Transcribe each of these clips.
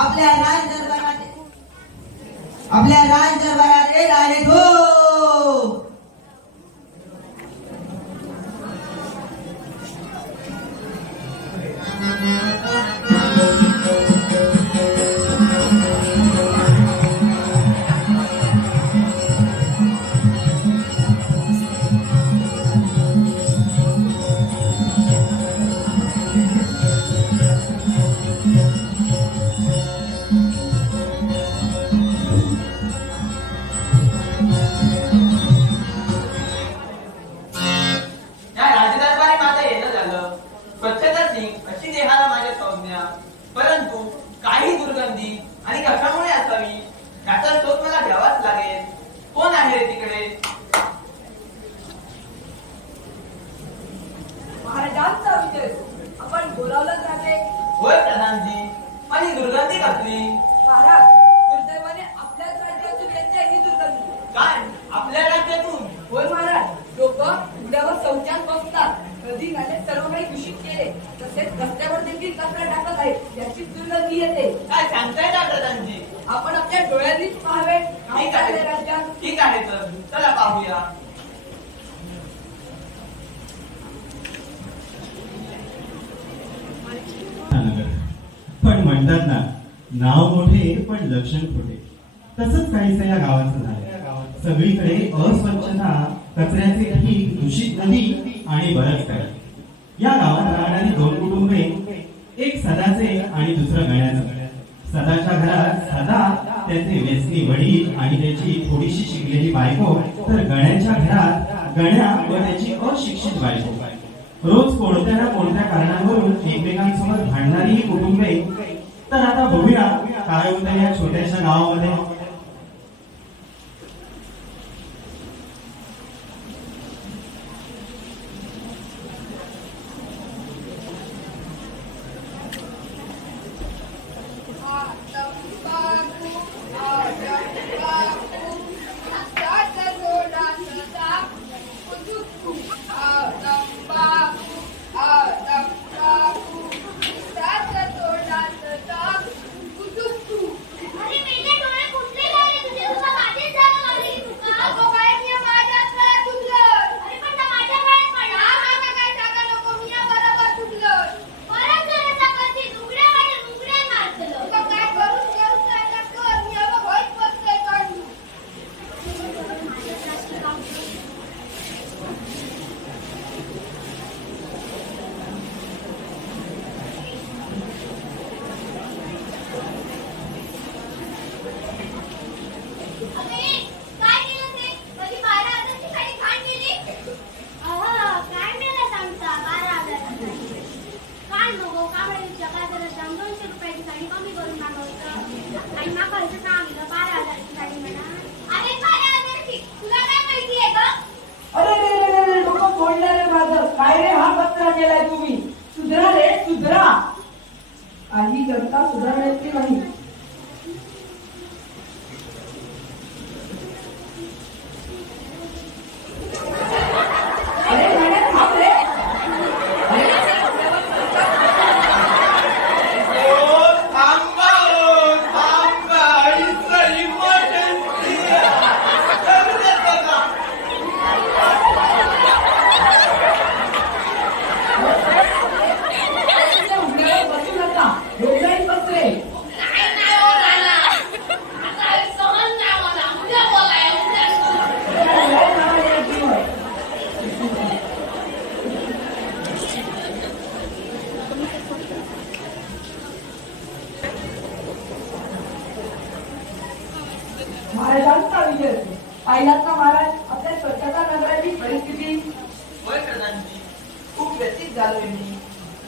आपल्या राज दरबारात येत आहेत हो. परंतु काही दुर्गंधी आणि कशामुळे असावी याचा शोध मला घ्यावाच लागेल. कोण आहे रे तिकडे? महाराजांचा विजय आपण बोलावलं जाते. होय प्रधानजी, आणि दुर्गंधी कसली? महाराज, दुर्दैवाने आपल्याच राज्यातून येते ही दुर्गंधी. काय आपल्या राज्यातून? होय महाराज, लोक उघड्यावर शौचास बसतात, नदी नाले सर्व काही दूषित केले, तसेच रस्त्यावर देखील कचरा टाकत आहेत, याची दुर्गंधी येते. काय सांगताय का प्रधानजी? आपण आपल्या डोळ्यांनीच पाहावे. ठीक आहे, राज्यात ठीक आहे, तर चला पाहूया. पण म्हणतात ना, नाव मोठे पण लक्षण खोटे. तसंच काहीच या गावाचं झालं. सगळीकडे अस्वच्छता, कचऱ्याचे ढीग, दूषित नदी आणि बरंच काही. या गावात राहणारी दोन कुटुंबे, एक सदाचे आणि दुसरं गण्याचं. सदाच्या घरात सदा, त्याचे व्यसनी वडील आणि त्याची थोडीशी शिकलेली बायको, तर गण्याच्या घरात गण्या व त्याची अशिक्षित बायको. रोज कोणत्या ना कोणत्या कारणावरून एकमेकांसोबत भांडणारी ही कुटुंबे. तर आता बघूया काय होतं या छोट्याशा गावामध्ये. काय रे हा पत्रा केलाय तुम्ही? सुधरा रे, सुधरा. काही जनता सुधारण्याची नाही. महाराजांचा विजय पाहिलात ना महाराज, आपल्या स्वच्छता नगराची परिस्थिती. होय प्रधानजी, खूप व्यथित झालोय मी.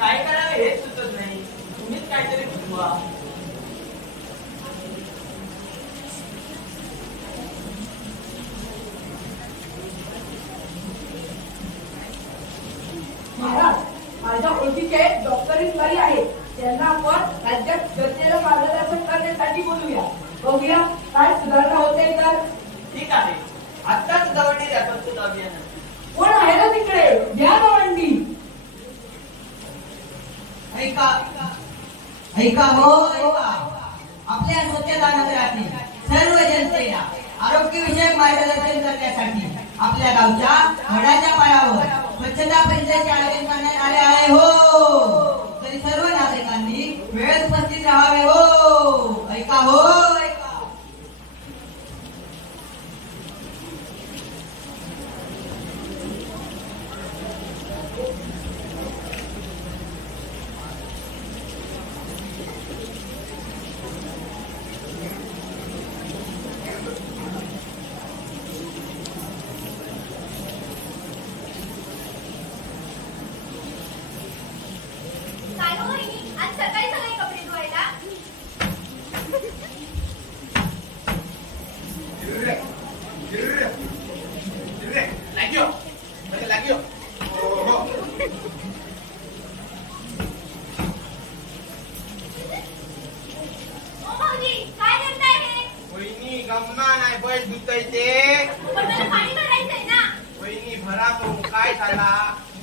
काय करावे हेच सुचत नाही. तुम्हीच काहीतरी सुचवा. महाराज, माझ्या ओळखीचे डॉक्टरीत बाई आहेत, त्यांना आपण राज्यात जनतेला मार्गदर्शन करण्यासाठी बोलूया. बघूया काय सुधारणा होते तर. ठीक आहे, आत्ताच दवंडी द्या स्वच्छता अभियान. कोण आहे ना तिकडे? द्या दवंडी. ऐका ऐका हो, ऐका. आपल्या स्वच्छता नगरातील सर्व जनतेला आरोग्यविषयक मार्गदर्शन करण्यासाठी आपल्या गावच्या वडाच्या पायावर स्वच्छता पंचायतचे आयोजन करण्यात आले आहे हो. तरी सर्व नागरिकांनी वेळेत उपस्थित राहावे हो. ऐका हो ऐका. काय हो वहिनी, आज सकाळी सकाळी कपडे धुवायला? ओ भाऊजी, काय करताय हे? वहिनी गमना नाही बैल धुतायचे. पण मला पाणी भरायचंय ना. वहिनी भरा मग काय झाला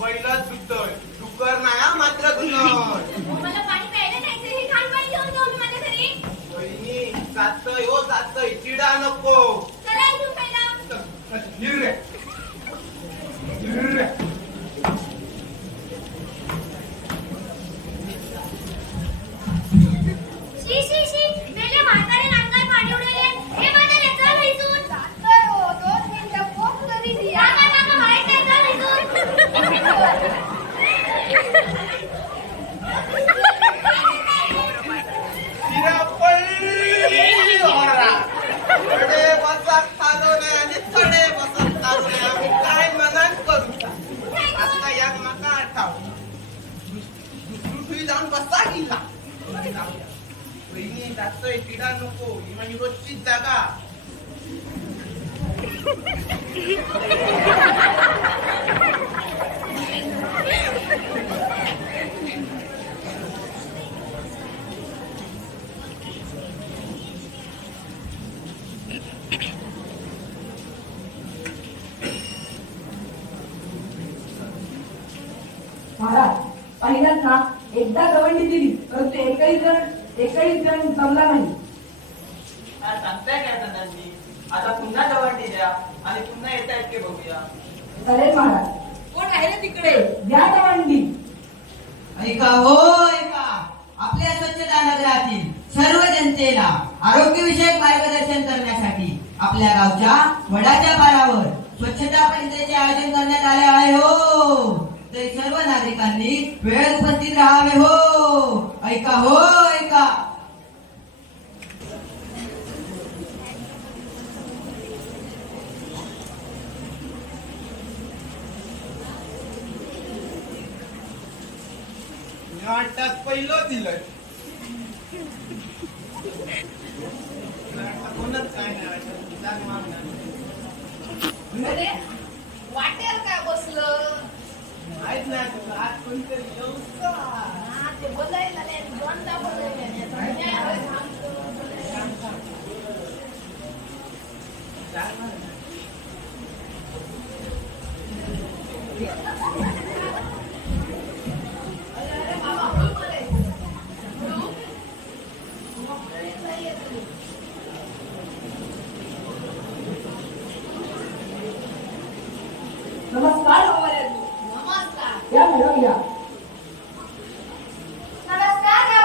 बैलच धुतोय डुकर नाही हा मात्र धुतोय. मला पाणी प्यायला जायचंय. हे घाण पाणी घेऊन जाऊ मी माझ्या घरी. वहिनी जातय हो जातय चिडा नको. चला इथून पहिला. हिररे हिररे शी शी शी, मेले म्हातारे अंगात पाणी उडवले. हे माझ्या लेकराला इथून. जातोय हो, 2 मिनिटं पोट तरी द्या. नाका, बाहेर जायचं इथून. तिला पळली होरा. कडे बसत चालू नाही आणि कडे बसत चालू नाही. आम्ही काय मनात करू आता या नका आठाव दुसरी जाऊन बसा गेला. वहिनी जातोय चिडा नको ही माझी रोजचीच जागा. महाराज पहिल्याच ना एकदा गवंडी दिली परंतु एकही जण जमला नाही. काय सांगताय काय दादाजी आता पुन्हा दवांडी द्या आणि पुन्हा येता येत बघूया. चालेल महाराज. कोण राहिले तिकडे द्या गवंडी. ऐका हो ऐका. आपल्या स्वच्छता नगरातील सर्व जनतेला आरोग्यविषयक मार्गदर्शन करण्यासाठी आपल्या गावच्या वडाच्या पारावर स्वच्छता पंचायतचे आयोजन करण्यात आले आहे हो. तरी सर्व नागरिकांनी वेळेत उपस्थित राहावे हो. ऐका हो ऐका. वाटतात पहिलं दिलंय कोणच काय नाही अरे, वाटेल काय बसलं. माहित नाही तुला आज कोणतरी येऊ का? हा, ते बोलायला लागले, दोनदा बोलायला लागले. नमस्कार. नमस्कार. या मॅडम या. नमस्कार, या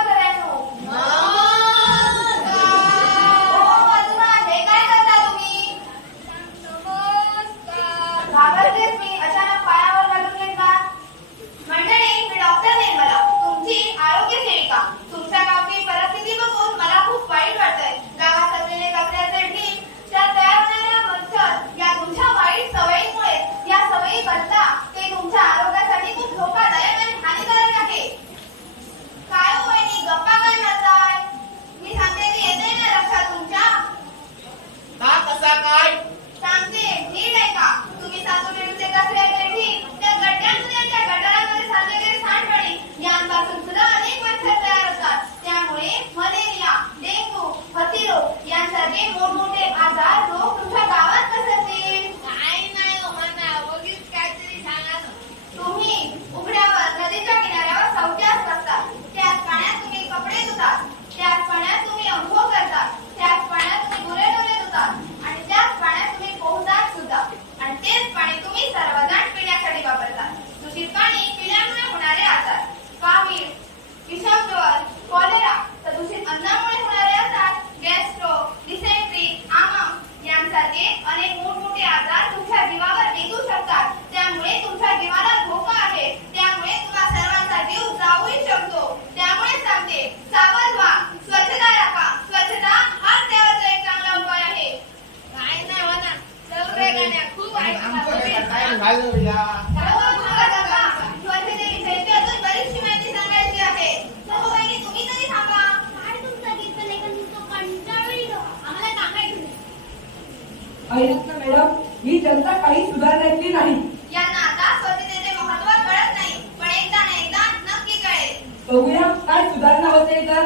पाहिलं मॅडम, ही जनता काही सुधारण्याची नाही. यांना आता स्वच्छतेचे महत्त्व कळत नाही, पण एकदा ना एकदा नक्की कळेल. बघूया काय सुधारणा होते तर.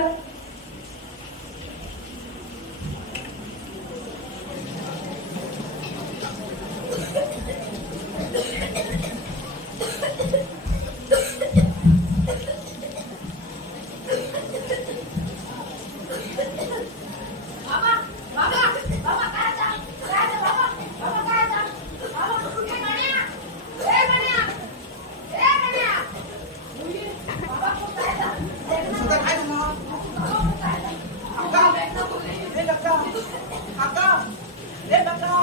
बाबा बाबा बाबा काय आता बाबा बाबा काय आता बाबा ए गण्या ए गण्या ए गण्या बाबा काय आता सुद्धा काय झालं? अक्का, ए अक्का, अक्का, ए अक्का.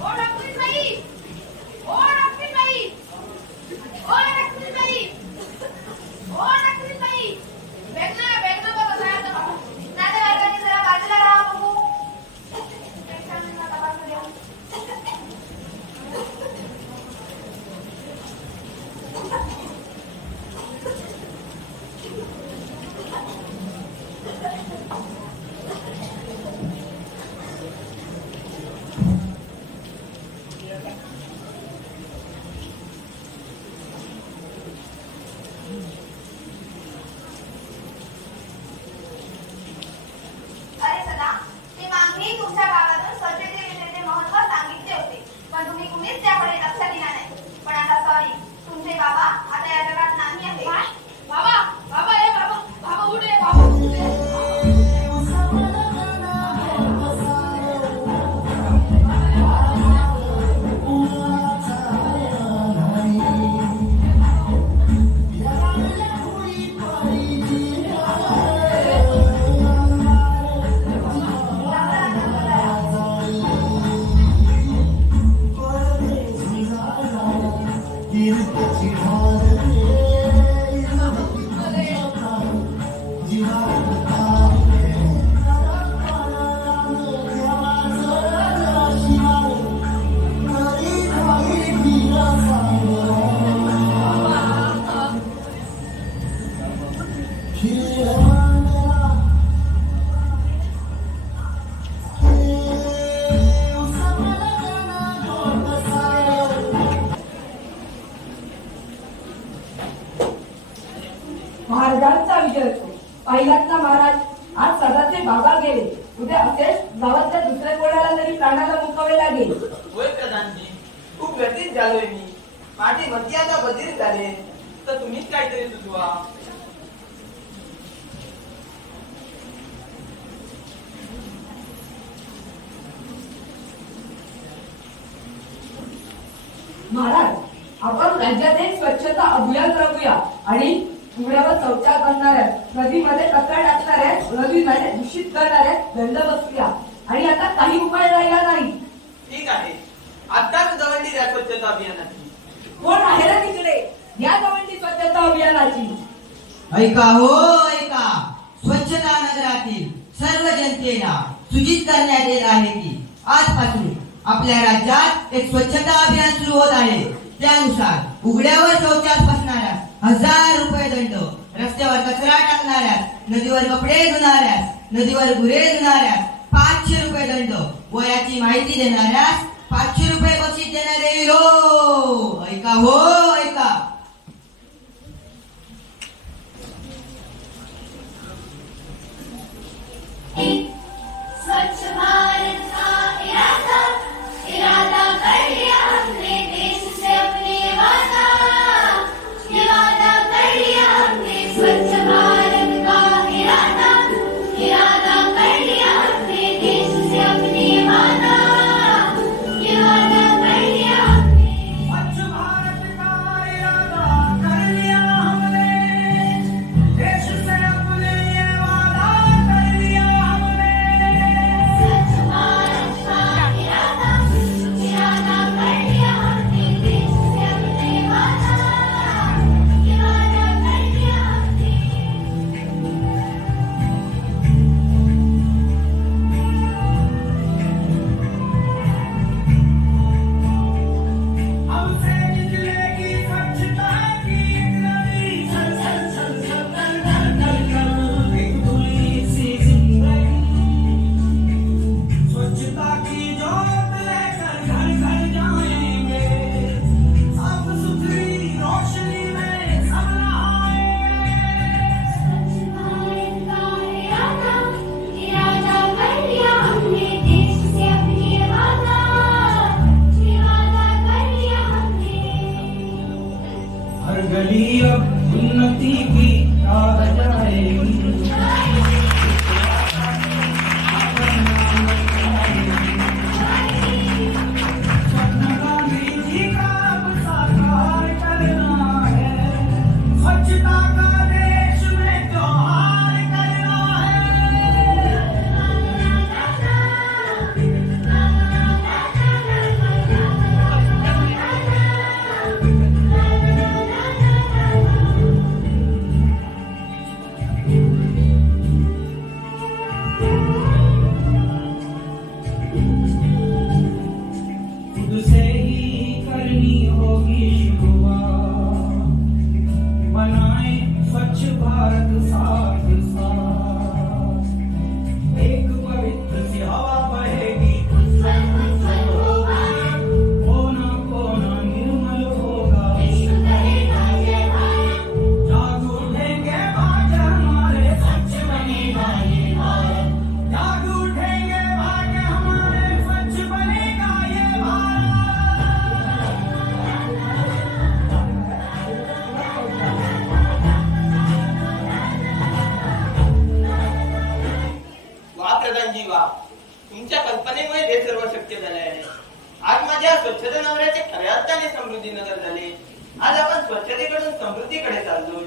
ओ डॉक्टर बाई ओ डॉक्टर बाई ओ डॉक्टर बाई ओ डॉक्टर बाई बेगना बाबा काय आता बाबा नाते वर्गाने जरा बाजूला राहा बघू पेशंटला तपासू द्या. अरे सदा, ते मागेही तुमच्या भागातून स्वच्छतेविषयीचे महत्त्व सांगितले होते, पण तुम्ही कुणीच त्याकडे लक्ष दिला नाही. पण आता सॉरी, तुमचे बाबा आता या जगात नाही आहे. बाबा बाबा ए बाबा बाबा उठे बाबा उठे. महाराजांचा विजय असो. पाहिलात ना महाराज, आज सदाचे बाबा गेले, उद्या असेच गावातल्या दुसऱ्या कोणाला तरी प्राणाला मुकावे लागेल. होय प्रधानजी, खूप व्यतीत झालोय मी. माझी मती आता बधीर झाले, तर तुम्हीच काहीतरी सुचवा. महाराज, आपण राज्यात एक स्वच्छता अभियान राबवूया आणि उघड्यावर शौचालय करणाऱ्या, नदीमध्ये कचरा टाकणाऱ्या, नदी नाले दूषित करणाऱ्या दंड बसूया. आणि आता काही उपाय राहिला नाही. ठीक आहे, आत्ताच दवंडी द्या स्वच्छता अभियानाची. कोण आहे ना तिकडे? या दवंडी स्वच्छता अभियानाची. ऐका हो ऐका, स्वच्छता नगरातील सर्व जनतेला सूचित करण्यात येत आहे की आजपासून आपल्या राज्यात एक स्वच्छता अभियान सुरू होत आहे. त्यानुसार उघड्यावर शौचास बसणाऱ्यास 1000 रुपये दंड, रस्त्यावर कचरा टाकणाऱ्यास, नदीवर कपडे धुणाऱ्यास, नदीवर गुरे धुणाऱ्यास 500 रुपये दंड, वयाची माहिती देणाऱ्यास 500 रुपये बक्षीस देण्यात येईल. हो ऐका हो ऐका. स्वच्छ भारत का इरादा इरादा कर लिया हमने देश से अपने वादा, ये वादा कर लिया हमने. स्वच्छ भारत का इरादा इरादा कर लिया हमने देश से अपने वादा, ये वादा कर लिया हमने. स्वच्छ भारत का कल्पनेमुळे हे सर्व शक्य झाले आहे. आज माझ्या स्वच्छता नवऱ्याचे खऱ्या अर्थाने समृद्धी नगर झाले. आज आपण स्वच्छतेकडून समृद्धीकडे चाललोय.